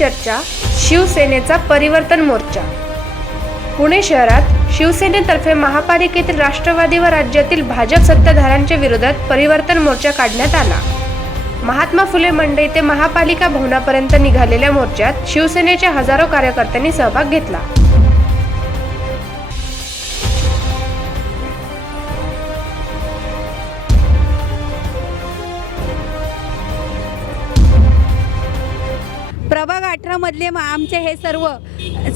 चर्चा, शिवसेनेचा परिवर्तन मोर्चा। पुणे शहरात शिवसेनेतर्फे महापालिकेतील राष्ट्रवादी व राज्यातील भाजप सत्ताधाऱ्यांच्या विरोधात परिवर्तन मोर्चा काढण्यात आला। महात्मा फुले मंडई ते महापालिका भवनापर्यंत निघालेल्या मोर्चात शिवसेनेच्या हजारो कार्यकर्त्यांनी सहभाग घेतला। प्रभाग 18 मधले आमचे हे सर्व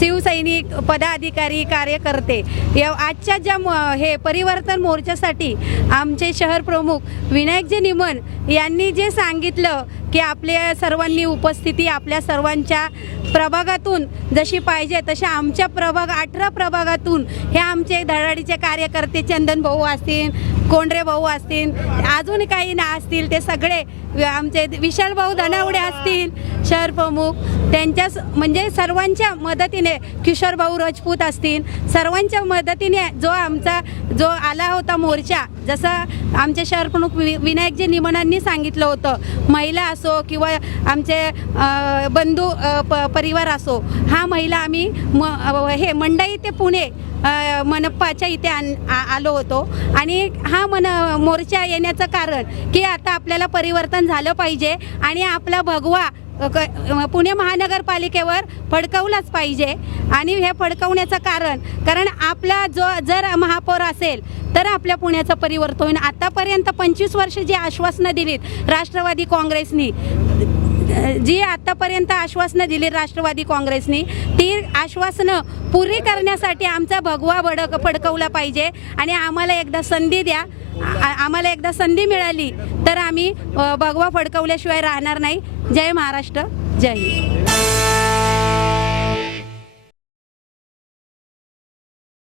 शिवसैनिक पदाधिकारी कार्यकर्ते या आजच्या ज्या हे परिवर्तन मोर्चासाठी आमचे शहर प्रमुख विनायकजी निमन यांनी जे सांगितलं की आपल्या सर्वांनी उपस्थिती आपल्या सर्वांच्या प्रभागातून जशी पाहिजे तशा आमच्या प्रभाग 18 प्रभागातून हे आमचे धडाडीचे कार्यकर्ते चंदन भाऊ असतील, कोंडरे भाऊ असतील, अजून काही ना असतील ते सगळे आमचे विशाल भाऊ धनावडे असतील शहर प्रमुख त्यांच्या म्हणजे सर्वांच्या मदतीने किशोर भाऊ राजपूत असतील सर्वांच्या मदतीने जो आला होता मोर्चा जसा आमचे शहर प्रमुख विनायकजी निमनांनी सांगितलं होतं महिला असो किंवा आमचे बंधू परिवार असो हा महिला आम्ही हे मंडई ते पुणे मनप्पाच्या इथे आलो होतो आणि हा मोर्चा येण्याचं कारण की आता आपल्याला परिवर्तन झालं पाहिजे आणि आपला भगवा पुणे महानगरपालिकेवर फडकवलाच पाहिजे। आणि हे फडकवण्याचं कारण आपला जर महापौर असेल तर आपल्या पुण्याचं परिवर्तन होईल। आतापर्यंत 25 वर्ष जी आश्वासनं दिलीत राष्ट्रवादी काँग्रेसनी जी आतापर्यंत आश्वासनं दिली राष्ट्रवादी काँग्रेसनी ती आश्वासनं पुरी करण्यासाठी आमचा भगवा फडकवला पाहिजे आणि आम्हाला एकदा संधी द्या। आम्हाला एकदा संधी मिळाली तर आम्ही भगवा फडकवल्याशिवाय राहणार नाही। जय महाराष्ट्र, जय हिंद।